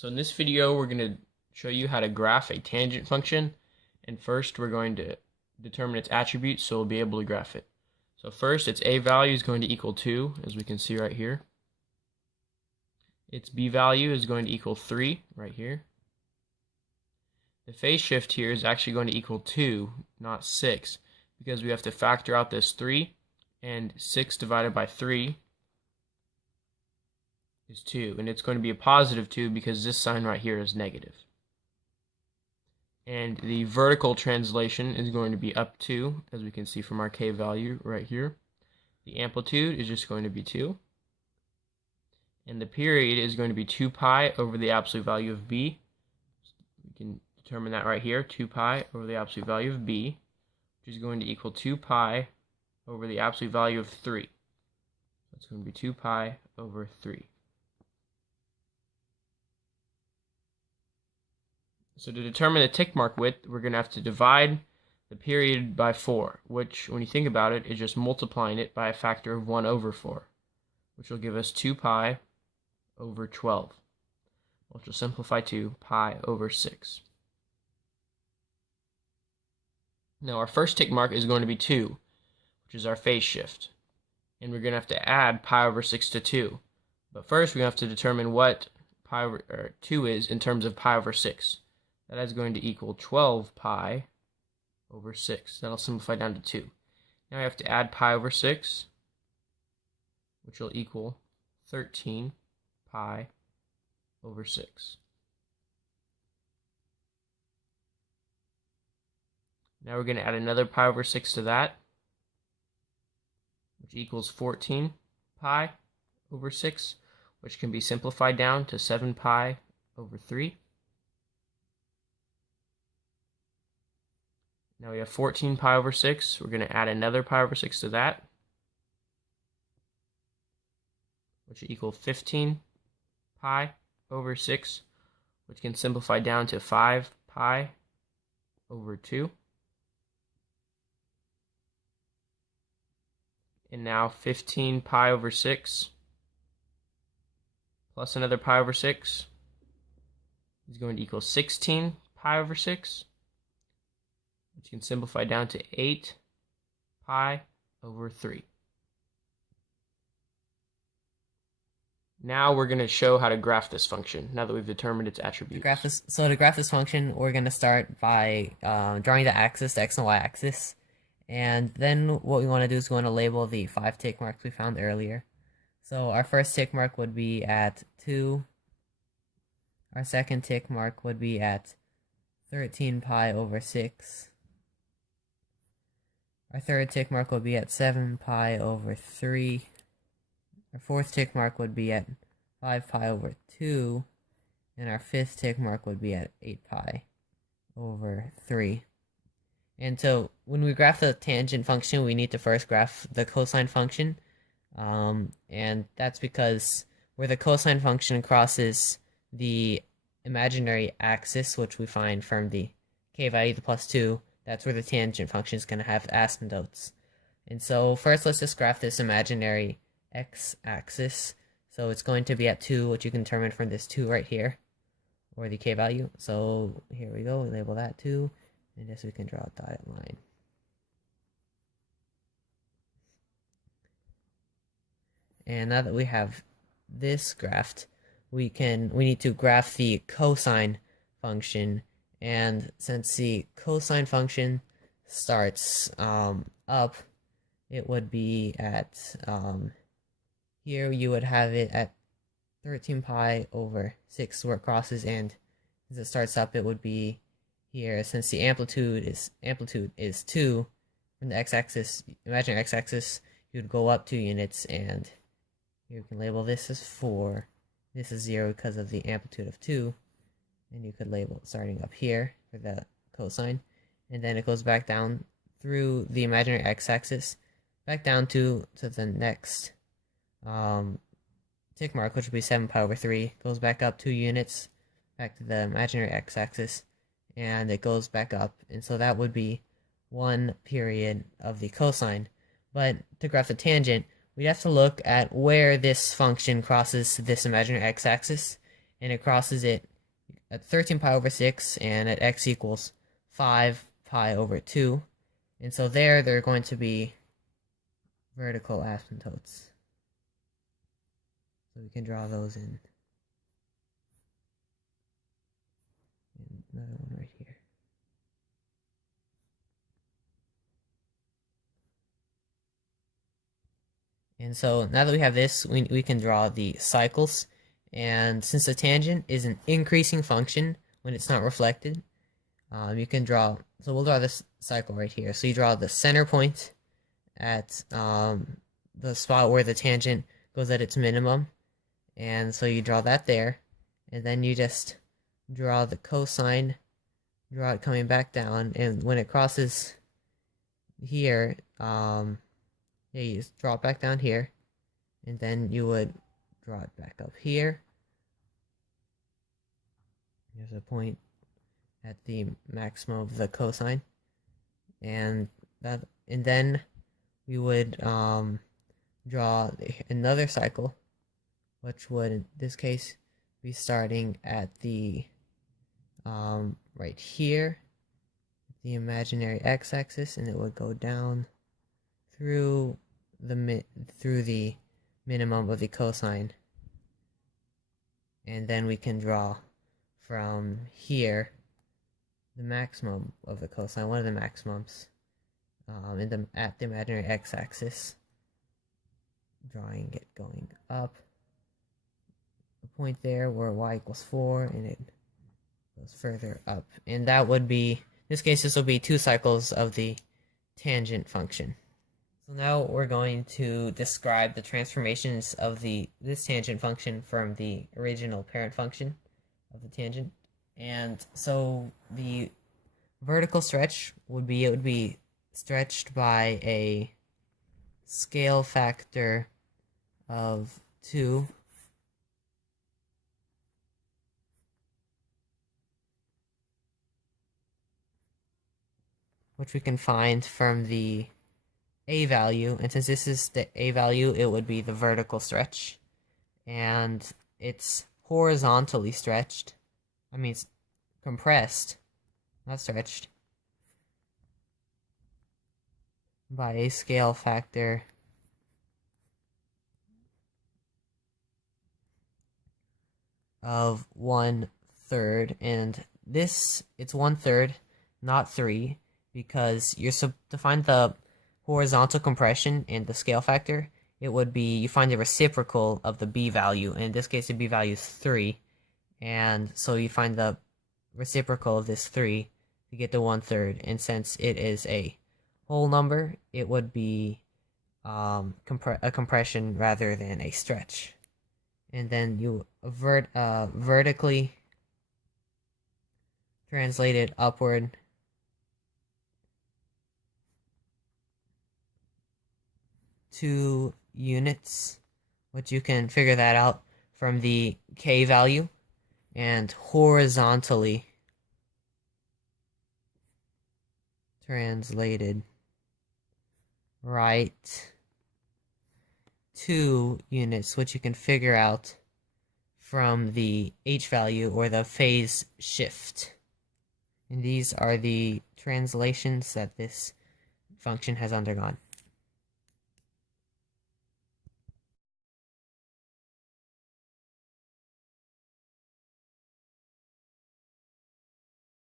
So in this video, we're going to show you how to graph a tangent function. And first, we're going to determine its attributes so we'll be able to graph it. So first, its a value is going to equal 2, as we can see right here. Its b value is going to equal 3, right here. The phase shift here is actually going to equal 2, not 6, because we have to factor out this 3, and 6 divided by 3 is 2, and it's going to be a positive 2 because this sign right here is negative. And the vertical translation is going to be up 2, as we can see from our k value right here. The amplitude is just going to be 2. And the period is going to be 2 pi over the absolute value of b. We can determine that right here, 2 pi over the absolute value of b, which is going to equal 2 pi over the absolute value of 3. That's going to be 2 pi over 3. So to determine the tick mark width, we're going to have to divide the period by 4, which, when you think about it, is just multiplying it by a factor of 1 over 4, which will give us 2 pi over 12, which will simplify to pi over 6. Now our first tick mark is going to be 2, which is our phase shift. And we're going to have to add pi over 6 to 2. But first we have to determine what 2 is in terms of pi over 6. That is going to equal 12 pi over 6. That'll simplify down to 2. Now we have to add pi over 6, which will equal 13 pi over 6. Now we're going to add another pi over 6 to that, which equals 14 pi over 6, which can be simplified down to 7 pi over 3. Now we have 14 pi over 6. We're going to add another pi over 6 to that, which will equal 15 pi over 6, which can simplify down to 5 pi over 2. And now 15 pi over 6 plus another pi over 6 is going to equal 16 pi over 6, which can simplify down to 8 pi over 3. Now we're going to show how to graph this function, now that we've determined its attributes. To graph this function, we're going to start by drawing the axis, the x and y axis. And then what we want to do is we want to label the 5 tick marks we found earlier. So our first tick mark would be at 2. Our second tick mark would be at 13 pi over 6. Our third tick mark would be at 7 pi over 3. Our fourth tick mark would be at 5 pi over 2. And our fifth tick mark would be at 8 pi over 3. And so when we graph the tangent function, we need to first graph the cosine function. And that's because where the cosine function crosses the imaginary axis, which we find from the k value, the plus 2, that's where the tangent function is going to have asymptotes. And so first let's just graph this imaginary x-axis. So it's going to be at 2, which you can determine from this 2 right here, or the k value. So here we go, we label that 2. And just we can draw a dotted line. And now that we have this graphed, we need to graph the cosine function. And since the cosine function starts up, it would be at here you would have it at 13 pi over 6 where it crosses, and as it starts up it would be here. Since the amplitude is 2 from the x-axis, imaginary x-axis, you would go up 2 units, and here we can label this as 4. This is 0 because of the amplitude of 2, and you could label it starting up here for the cosine, and then it goes back down through the imaginary x-axis, back down to the next tick mark, which would be 7 pi over 3, goes back up 2 units, back to the imaginary x-axis, and it goes back up, and so that would be 1 period of the cosine. But to graph the tangent, we'd have to look at where this function crosses this imaginary x-axis, and it crosses it at 13 pi over 6 and at x equals 5 pi over 2. And so they're going to be vertical asymptotes. So we can draw those in. And another one right here. And so now that we have this, we can draw the cycles. And since the tangent is an increasing function when it's not reflected, you can draw, so we'll draw this cycle right here. So you draw the center point at the spot where the tangent goes at its minimum. And so you draw that there. And then you just draw the cosine, draw it coming back down. And when it crosses here, you just draw it back down here, and then you would draw it back up here. Here's a point at the maximum of the cosine, and then we would draw another cycle, which would in this case be starting at the right here, the imaginary x-axis, and it would go down through the minimum of the cosine, and then we can draw from here the maximum of the cosine, one of the maximums, at the imaginary x-axis, drawing it going up a point there where y equals 4, and it goes further up, and that would be, in this case, this will be 2 cycles of the tangent function. So now we're going to describe the transformations of this tangent function from the original parent function of the tangent. And so the vertical stretch would be stretched by a scale factor of 2, which we can find from the a value, and since this is the a value, it would be the vertical stretch, and it's horizontally stretched. I mean, it's compressed, not stretched, by a scale factor of 1/3, and this, it's 1/3, not 3, because you're to find the horizontal compression and the scale factor, it would be, you find the reciprocal of the b value, and in this case the b value is 3, and so you find the reciprocal of this 3 to get to 1/3, and since it is a whole number, it would be a compression rather than a stretch. And then you vertically translate it upward two units, which you can figure that out from the k value, and horizontally translated right 2 units, which you can figure out from the h value, or the phase shift. And these are the translations that this function has undergone.